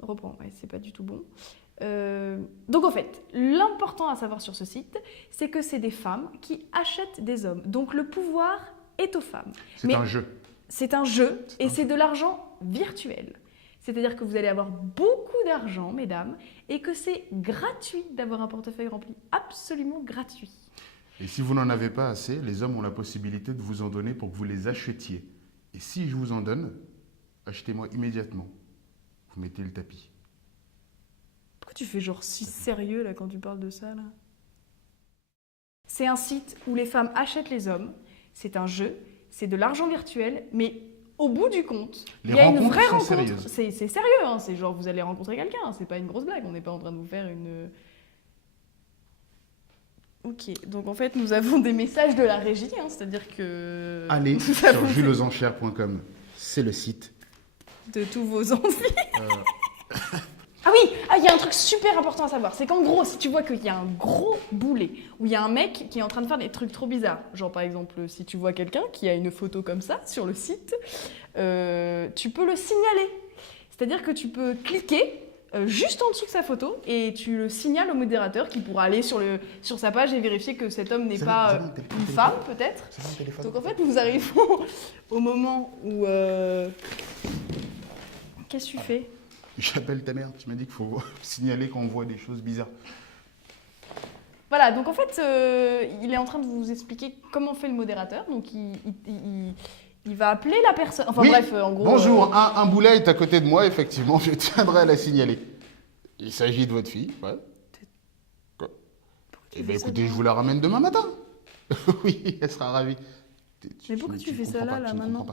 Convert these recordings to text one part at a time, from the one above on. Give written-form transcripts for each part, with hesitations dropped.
Reprends, ouais, c'est pas du tout bon. Donc en fait, l'important à savoir sur ce site, c'est que c'est des femmes qui achètent des hommes. Donc le pouvoir est aux femmes. C'est un jeu. C'est un jeu et c'est de l'argent virtuel. C'est-à-dire que vous allez avoir beaucoup d'argent, mesdames, et que c'est gratuit d'avoir un portefeuille rempli. Absolument gratuit. Et si vous n'en avez pas assez, les hommes ont la possibilité de vous en donner pour que vous les achetiez. Et si je vous en donne, achetez-moi immédiatement. Vous mettez le tapis. Pourquoi tu fais genre si sérieux là quand tu parles de ça là? C'est un site où les femmes achètent les hommes. C'est un jeu, c'est de l'argent virtuel, mais au bout du compte, il y a une vraie rencontre. C'est sérieux, hein, c'est genre vous allez rencontrer quelqu'un, hein, c'est pas une grosse blague, on n'est pas en train de vous faire une... Ok, donc en fait nous avons des messages de la régie, hein, c'est-à-dire que... Allez sur juleauxenchères.com, c'est le site. De tous vos envies. Ah oui, il y a un truc super important à savoir, c'est qu'en gros, si tu vois qu'il y a un gros boulet, où il y a un mec qui est en train de faire des trucs trop bizarres, genre par exemple, si tu vois quelqu'un qui a une photo comme ça sur le site, tu peux le signaler. C'est-à-dire que tu peux cliquer juste en dessous de sa photo et tu le signales au modérateur qui pourra aller sur sa page et vérifier que cet homme n'est pas une femme, peut-être. Donc en fait, nous arrivons au moment où... Qu'est-ce que tu fais ? J'appelle ta mère, tu m'as dit qu'il faut signaler quand on voit des choses bizarres. Voilà, donc en fait, il est en train de vous expliquer comment fait le modérateur. Donc il va appeler la personne. Enfin oui, bref, en gros. Bonjour, un boulet est à côté de moi, effectivement, je tiendrai à la signaler. Il s'agit de votre fille, ouais. Quoi ? Eh bien écoutez, je vous la ramène demain matin. Oui, elle sera ravie. Mais pourquoi tu fais ça là maintenant ?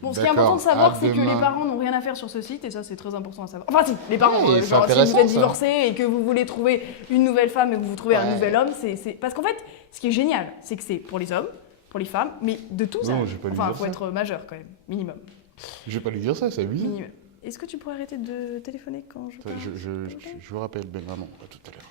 Bon, ce qui est D'accord, important de savoir, c'est que demain. les parents n'ont rien à faire sur ce site, et ça, c'est très important à savoir. Enfin, si, les parents, Oui, genre, si vous intéressant, êtes ça. divorcés et que vous voulez trouver une nouvelle femme et que vous trouvez un nouvel homme, c'est... Parce qu'en fait, ce qui est génial, c'est que c'est pour les hommes, pour les femmes, mais de tous Non, âges. je vais pas lui Enfin, il dire faut ça. être majeur quand même, minimum. Je vais pas lui dire ça, c'est abusé. Minimum. Est-ce que tu pourrais arrêter de téléphoner quand je parle ? Je vous rappelle, belle maman, à tout à l'heure.